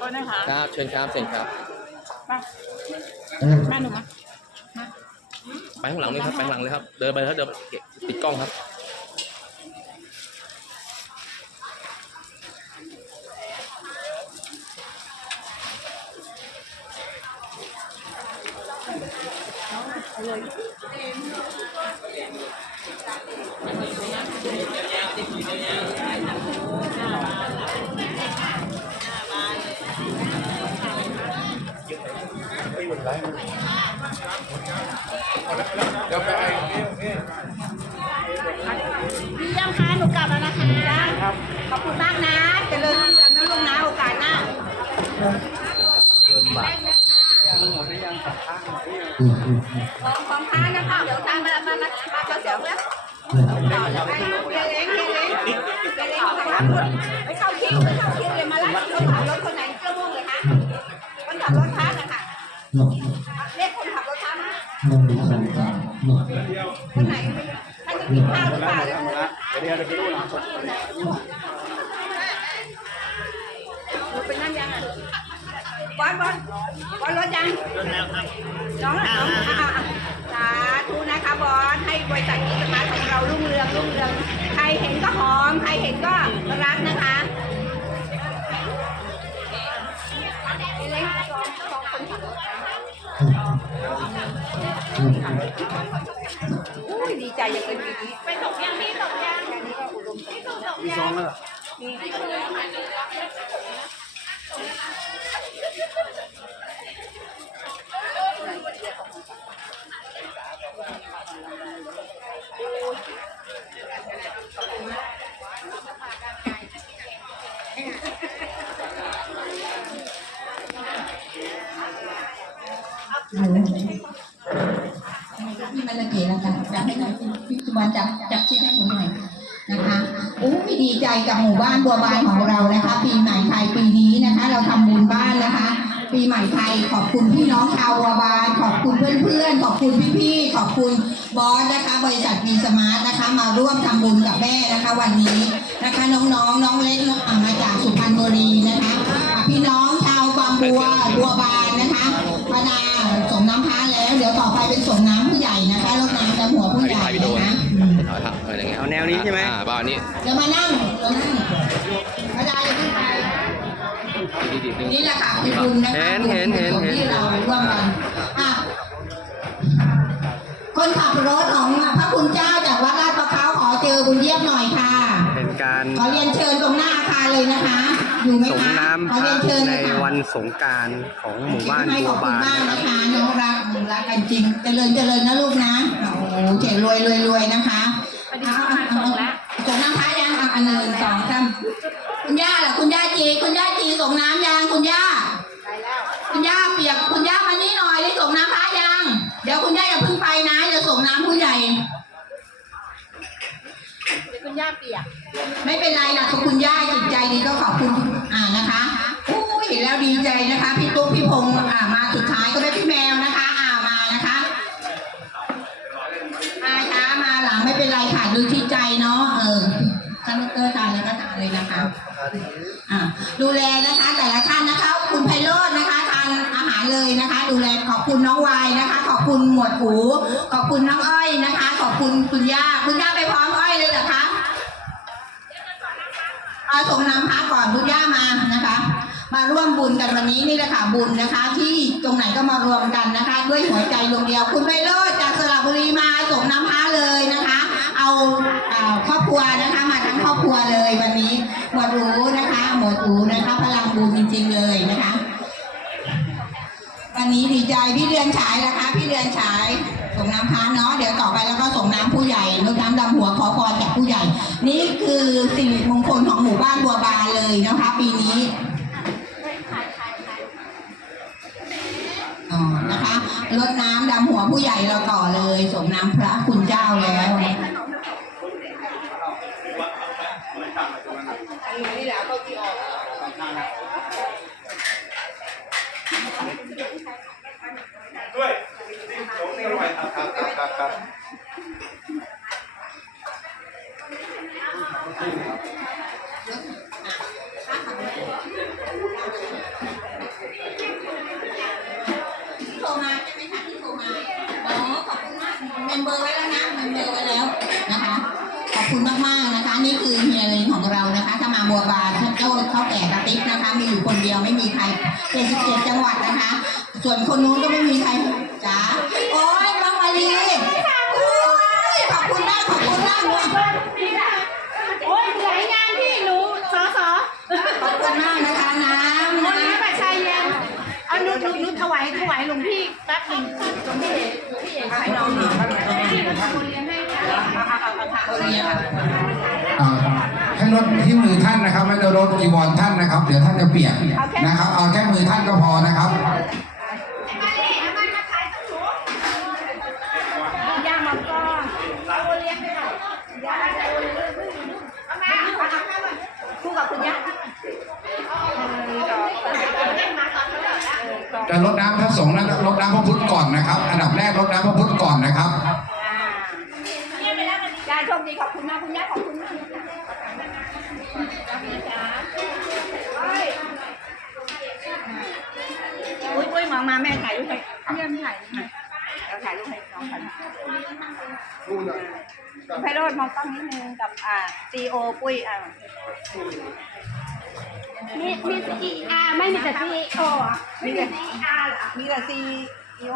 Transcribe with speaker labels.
Speaker 1: ก็นะคะ
Speaker 2: ครับเชิญครับเชิญครับ
Speaker 1: มาแม่หนูมา
Speaker 2: ไปข้างหลังเลยครับไปข้างหลังเลยครับ เดินไปแล้วเดินไปเก็บติดกล้องครับ
Speaker 3: ดียังคะหนูกลับแล้วนะคะขอบคุณมากนะเจริญรุ่งเรืองนะลูกนะโอกาสหน้าของของค้านะคะเดี๋ยวทางมามามามาเสียงแล้วเกเล้งเกเล้งเกเล้งค่ะไปเข้าคิวไปเข้าคิวเลยมาไล่คนขับรถคนไหนเจ้าม่วงเล บอลบอลรถยังน้องน้องอะอะอะสาธุนะคะบอลให้บริษัทนี้สมาร์ทของเรารุ่งเรืองรุ่งเรืองใครเห็นก็หอม ใครเห็นก็รักนะคะอุ้ยดีใจอย่างเป็นปีนี้ไปตกยังพี่ตกยังแค่นี้ก็อุดมสมบูรณ์มีซองแล้ว มี
Speaker 4: พี่มันละเกแล้วกันอยากให้หน่อยพี่สุวรรณจับจับชิ้นให้ผมหน่อยนะคะโอ้ยดีใจกับหมู่บ้านบัวบานของเรานะคะ ปีใหม่ไทยปีนี้นะคะ เราทำบุญบ้านนะคะ ปีใหม่ไทยขอบคุณพี่น้องชาวบัวบาน ขอบคุณเพื่อนๆ ขอบคุณพี่ๆ ขอบคุณบอสนะคะ บริษัทมีสมาร์ทนะคะ มาร่วมทำบุญกับแม่นะคะ วันนี้นะคะน้องๆ น้องเล็กอะมาจากสุพรรณบุรีนะคะอะพี่น้องชาวบางบัวบัวบานนะคะ วนี้ใช่
Speaker 5: ไหม
Speaker 2: อ่าบ้านนี้
Speaker 4: เดี๋ยวมานั่งมานั่งกระดาษขึ้นไป
Speaker 2: ดีดีนึง
Speaker 4: นี่แหละค่ะคือบุญนะคะ
Speaker 5: เห็นเห็นเห็นเห็น
Speaker 4: ที่เราร่วมกันอะคนขับรถของพระคุณเจ้าจากวัดลาดประเขาขอเจอบุญเยี่ยมหน่อยค่ะ
Speaker 5: เป็นการ
Speaker 4: ขอเรียนเชิญตรงหน้าอาคารเลยนะคะอยู่ไหม
Speaker 5: สง
Speaker 4: คะ
Speaker 5: น้ำ
Speaker 4: ข
Speaker 5: พ
Speaker 4: อ
Speaker 5: ระ
Speaker 4: เรียนเชิญ
Speaker 5: ใน
Speaker 4: เลยค่ะ
Speaker 5: วันสงกรารของหมู่บ้าน
Speaker 4: ให้
Speaker 5: บั
Speaker 4: ข
Speaker 5: ว
Speaker 4: อบคุณ
Speaker 5: บาน
Speaker 4: มาก
Speaker 5: นะครับ
Speaker 4: นะคะน้องรักรักกันจริงเจริญเจริญนะลูกนะโอ้โหเจ๋งรวยรวยรวยนะคะ
Speaker 1: พอดีเข้ามาส่งแล้ว
Speaker 4: ส่งน้ำพระยังอันหนึ่งสองสามคุณย่าเหรอคุณย่าจีคุณย่าจีส่งน้ำยังคุณย่าคุณย่าเปียกคุณย่ามานี่หน่อยได้ส่งน้ำพระยัง เดี๋ยวคุณย่าอย่าเพิ่งไปนะจะส่งน้ำผู้ใหญ่
Speaker 1: เดี๋ยวคุณย่าเปียก
Speaker 4: ไม่เป็นไรนะขอบคุณย่าจิตใจดีก็ขอบคุณอ่านะคะอู้เห็นแล้วดีใจนะคะพี่ เลยนะคะอ่าดูแลนะคะ แต่ละท่านนะคะ คุณไพโรจน์นะคะ ทานอาหารเลยนะคะ ดูแลขอบคุณน้องวายนะคะ ขอบคุณหมวดหูขอบคุณน้องอ้อยนะคะ ขอบคุณคุณย่าคุณย่าไปพร้อมอ้อยเลยเหรอคะเอาส่งน้ำพระก่อนคุณย่ามานะคะ มาร่วมบุญกันวันนี้นี่แหละค่ะบุญนะคะ ที่ตรงไหนก็มารวมกันนะคะ ด้วยหัวใจดวงเดียว คุณไพโรจน์จากสระบุรีมา พี่เรือนฉายนะคะ พี่เรือนฉายส่งน้ำพระเนาะเดี๋ยวต่อไปแล้วก็ส่งน้ำผู้ใหญ่ลดน้ำดำหัวขอพรจากผู้ใหญ่ นี่คือสิ่งมงคลของหมู่บ้านบัวบานเลยนะคะ ปีนี้อ๋อนะคะรดน้ำดำหัวผู้ใหญ่เราต่อเลยส่งน้ำพระคุณเจ้าแล้ว
Speaker 6: ด้วยสงนี่ด้วย ครับครับครับครับ
Speaker 4: โทรมาใช่ไหมคะที่โทรมาอ๋อขอบคุณมากเมมเบอร์ไว้แล้วนะเมมเบอร์ไว้แล้วนะคะ ขอบคุณมากๆนะคะ นี่คือเฮียเลนของเรานะคะ ถ้ามาบัวบานเจ้าเข้าแก่กระติกนะคะ มีอยู่คนเดียวไม่มีใคร77จังหวัดนะคะ ส่วนคนนู้นก็ไม่มีใครจ้าโอ้ยน้องมาลีโอ้ยขอบคุณมากขอบคุณมากเลย
Speaker 1: โอ้ยเหนื่อยงานพี่หนูสอสอ
Speaker 4: ขอบคุณมากนะคะน้ำ
Speaker 1: คน
Speaker 4: นะ
Speaker 1: นี้ปัจชัยเย็นเอาหนูหนูหนูถวายถวายหลวงพี่แป๊บหนึ่งหลวงพี่ที่เอกให้น้องน่อยพี่ก็ทำคนเลี้ยงให้เนี่ยเอาเอาเอาเอาเลี้ยงค่ะ
Speaker 7: เอ่อให้รถที่มือท่านนะครับ ไม่ต้องรถจีวรท่านนะครับ เดี๋ยวท่านจะเปียกนะครับ เอาแค่มือท่านก็พอนะครับ
Speaker 1: ย่ามังกรเอาเลี้ยงไปหน่อยย่าจะเอาเลี้ยงเอามาเอามาเอามาคู่กับคุณย่า
Speaker 7: จะรดน้ำพระสงฆ์นะรดน้ำพระพุทธก่อนนะครับ อันดับแรกรดน้ำพระพุทธก่อนนะครับ
Speaker 3: ยายโชคดีขอบคุณมากคุณย่าขอบคุณมากเฮ้ย
Speaker 1: อุ้ยอุ้ยมามาแม่ถ่ายรูปให้เยี่ยมถ่าย
Speaker 3: เราถ่ายรูปให้น้องกันไพโรดมองกล้องนิดนึงกับอ่าซีโอปุ้ยอ่า
Speaker 1: มีมีซีอาไม่มีแต่ซีโอ
Speaker 3: มีแต่ซีอาร์มีแต่ซีโอ